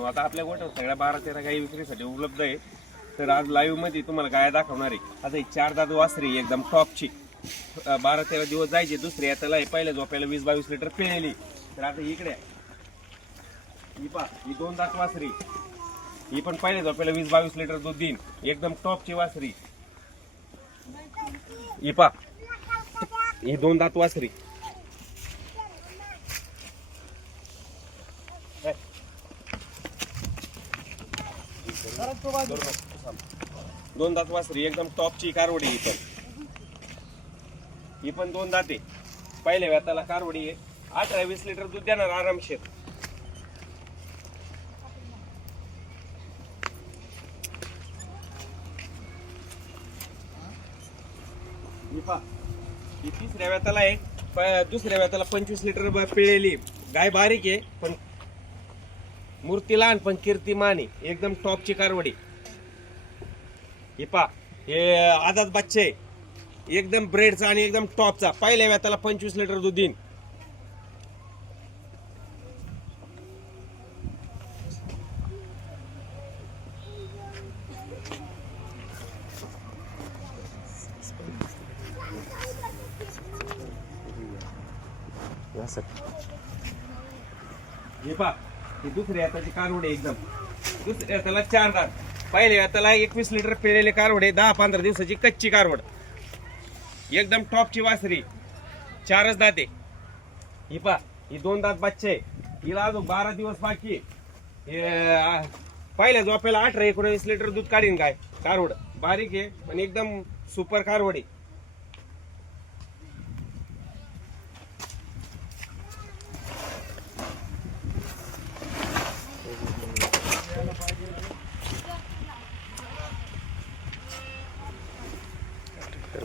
मित्रांनो, आता आपल्या गोठ्यावर सगळ्या 12-13 गायी विक्रीसाठी उपलब्ध आहे. तर आज लाईव्ह मध्ये तुम्हाला गाय दाखवणार आहे. आता ही 4 दात वासरी एकदम टॉपची, 12-13 दिवस जायचे. दुसऱ्या यातला पहिल्या झोप्याला 20-22 लिटर पिळेली. तर आता इकडे ही पहा, ही 2 दात वासरी, ही पण पहिल्या झोप्याला 20-22 लिटर दूध देईन. एकदम टॉपची वासरी. ही पहा, ही 2 दात वासरी. 2 दात वासरी एकदम टॉपची कारवडी. ही पण 2 दाते, पहिल्या व्याताला कारवडी आहे. 18-20 लिटर दूध देणार आरामशीर. ही तिसऱ्या व्याताला आहे. दुसऱ्या व्याताला 25 लिटर पिळेली. गाय बारीक आहे पण मूर्ती लहान पण कीर्तिमान आहे. एकदम टॉपची कारवडी. हे पा, हे आदात बच्चे एकदम ब्रेडचा आणि एकदम टॉपचा. पहिल्या व्याताला 25 लिटर दूध देईन. हे पा, ही दुसऱ्या हाताची कारवडे. एकदम दुसऱ्या हाताला 4 दात, पहिल्या हाताला 21 लिटर पिळलेले कारवडे. 10-15 दिवसाची कच्ची कारवड. एकदम टॉपची वासरी. 4च दाते. ही पा, ही 2 दात बच्चे. हिला अजून 12 दिवस बाकी. पहिल्या झोप्याला 18-19 लिटर दूध काढीन गाय. कारवड बारीक आहे पण एकदम सुपर कारवडी.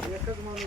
एकच माणूस